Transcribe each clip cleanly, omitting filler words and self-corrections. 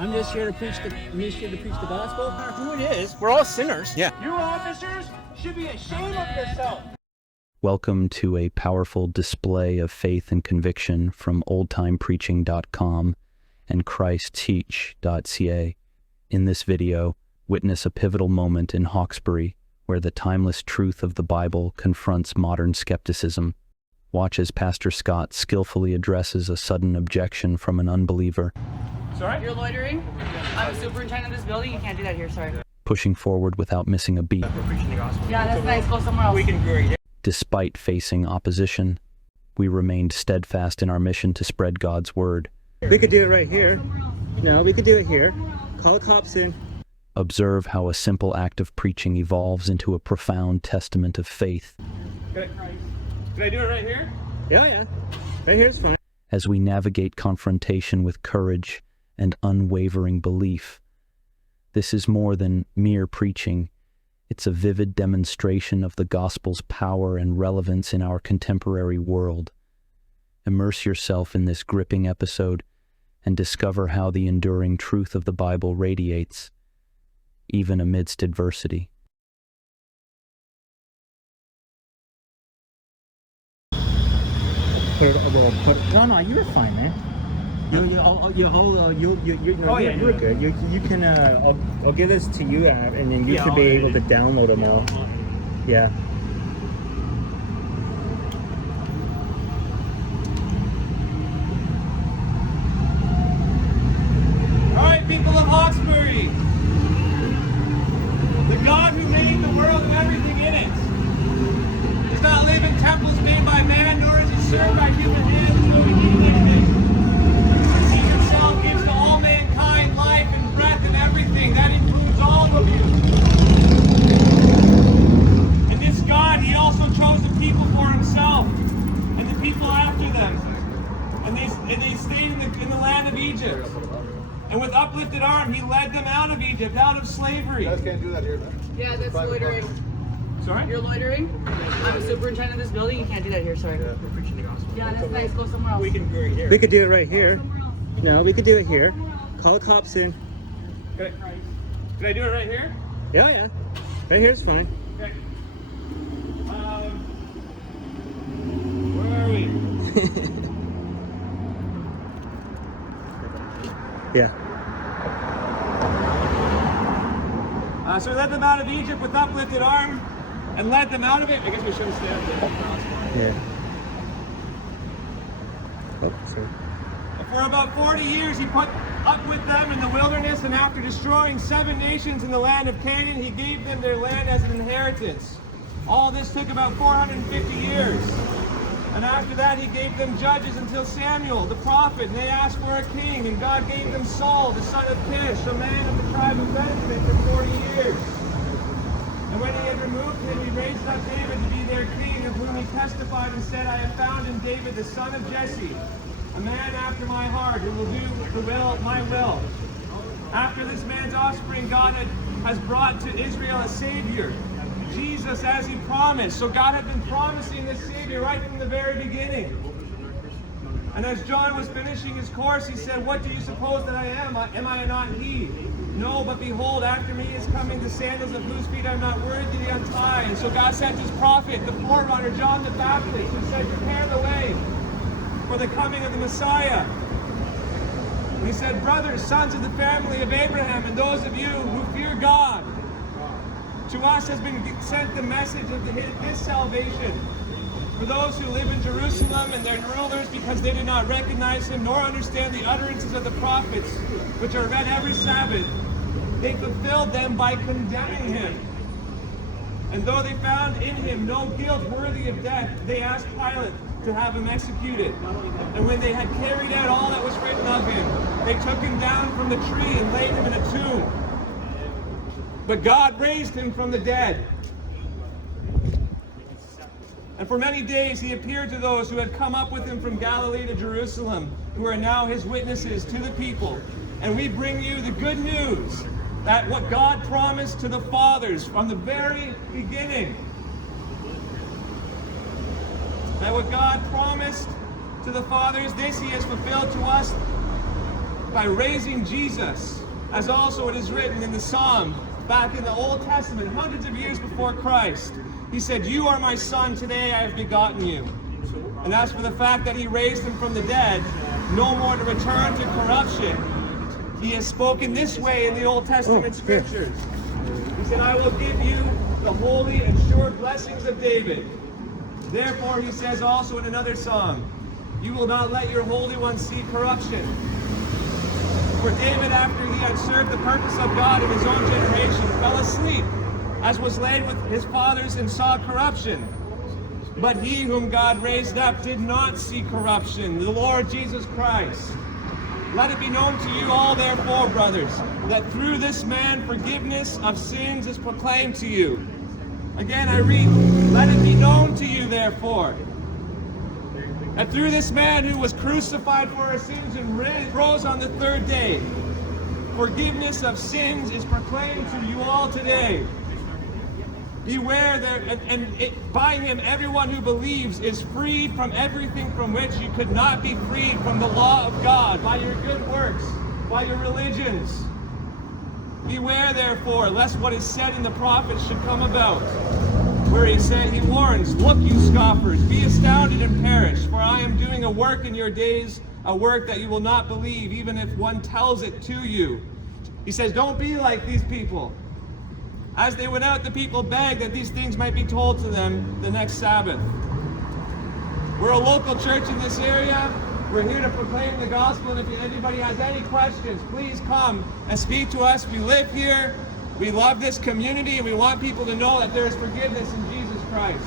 I'm just here to preach the gospel. No matter who it is, we're all sinners. Yeah. You officers should be ashamed of yourself. Welcome to a powerful display of faith and conviction from oldtimepreaching.com and christteach.ca. In this video, witness a pivotal moment in Hawkesbury where the timeless truth of the Bible confronts modern skepticism. Watch as Pastor Scott skillfully addresses a sudden objection from an unbeliever. Sorry? You're loitering? I'm a superintendent of this building. You can't do that here, sorry. Pushing forward without missing a beat. We're preaching the gospel. Yeah, that's nice. Go somewhere else. We can agree. Yeah. Despite facing opposition, we remained steadfast in our mission to spread God's word. We could do it right here. No, we could do it here. Call the cops in. Observe how a simple act of preaching evolves into a profound testament of faith. Can I do it right here? Yeah. Right here's fine. As we navigate confrontation with courage and unwavering belief. This is more than mere preaching. It's a vivid demonstration of the gospel's power and relevance in our contemporary world. Immerse yourself in this gripping episode and discover how the enduring truth of the Bible radiates, even amidst adversity. No, you're fine, man. You're good. You can. I'll give this to you, and then you should be able to download them all. Yeah. All right, people of Hawksbury. The God who made the world and everything in it does not live in temples made by man, nor is he served by human hands, nor be eating anything. He himself gives to all mankind life and breath and everything. That includes all of you. And this God, he also chose the people for himself and the people after them. And they stayed in the land of Egypt. And with uplifted arm, he led them out of Egypt, out of slavery. You guys can't do that here, man. Yeah, that's loitering. Sorry? You're loitering? I'm a superintendent of this building. You can't do that here, sorry. Yeah. We're preaching the gospel. Yeah, that's nice. Go somewhere else. We can agree here. We could do it right here. No, we could do it here. Call the cops in. Can I do it right here? Yeah. Right here's fine. Okay. Where are we? Yeah. So we led them out of Egypt with uplifted arm and led them out of it. I guess we should have stayed up there. Yeah. Oh, sorry. For about 40 years, he put up with them in the wilderness, and after destroying 7 nations in the land of Canaan, he gave them their land as an inheritance. All this took about 450 years. And after that, he gave them judges until Samuel, the prophet, and they asked for a king, and God gave them Saul, the son of Kish, a man of the tribe of Benjamin, for 40 years. And when he had removed him, he raised up David to be their king, of whom he testified and said, I have found in David the son of Jesse, a man after my heart, who will do my will. After this man's offspring, God has brought to Israel a Savior, Jesus, as he promised. So God had been promising this Savior right from the very beginning. And as John was finishing his course, he said, what do you suppose that I am? Am I not he? No, but behold, after me is coming the sandals of whose feet I'm not worthy to untie. And so God sent his prophet, the forerunner, John the Baptist, who said, prepare the way for the coming of the Messiah. And he said, brothers, sons of the family of Abraham, and those of you who fear God, to us has been sent the message of his salvation. For those who live in Jerusalem and their rulers, because they did not recognize him nor understand the utterances of the prophets, which are read every Sabbath, they fulfilled them by condemning him. And though they found in him no guilt worthy of death, they asked Pilate to have him executed. And when they had carried out all that was written of him, they took him down from the tree and laid him in a tomb. But God raised him from the dead. And for many days he appeared to those who had come up with him from Galilee to Jerusalem, who are now his witnesses to the people. And we bring you the good news that what God promised to the fathers from the very beginning, that what God promised to the fathers, this he has fulfilled to us by raising Jesus, as also it is written in the Psalm back in the Old Testament, hundreds of years before Christ. He said, "You are my son, today I have begotten you." And as for the fact that he raised him from the dead, no more to return to corruption, he has spoken this way in the Old Testament scriptures. He said, "I will give you the holy and sure blessings of David." Therefore, he says also in another psalm, "You will not let your Holy One see corruption." For David, after he had served the purpose of God in his own generation, fell asleep, as was laid with his fathers, and saw corruption. But he whom God raised up did not see corruption, the Lord Jesus Christ. Let it be known to you all, therefore, brothers, that through this man forgiveness of sins is proclaimed to you. Again, I read, let it be known to you, therefore, that through this man who was crucified for our sins and rose on the third day, forgiveness of sins is proclaimed to you all today. Beware there, by him everyone who believes is freed from everything from which you could not be freed from the law of God, by your good works, by your religions. Beware therefore, lest what is said in the prophets should come about, where he warns, "Look, you scoffers, be astounded and perish, for I am doing a work in your days, a work that you will not believe, even if one tells it to you." He says, don't be like these people. As they went out, the people begged that these things might be told to them the next Sabbath. We're a local church in this area. We're here to proclaim the gospel, and if anybody has any questions, please come and speak to us. We live here. We love this community, and we want people to know that there is forgiveness in Jesus Christ.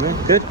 Yeah, good.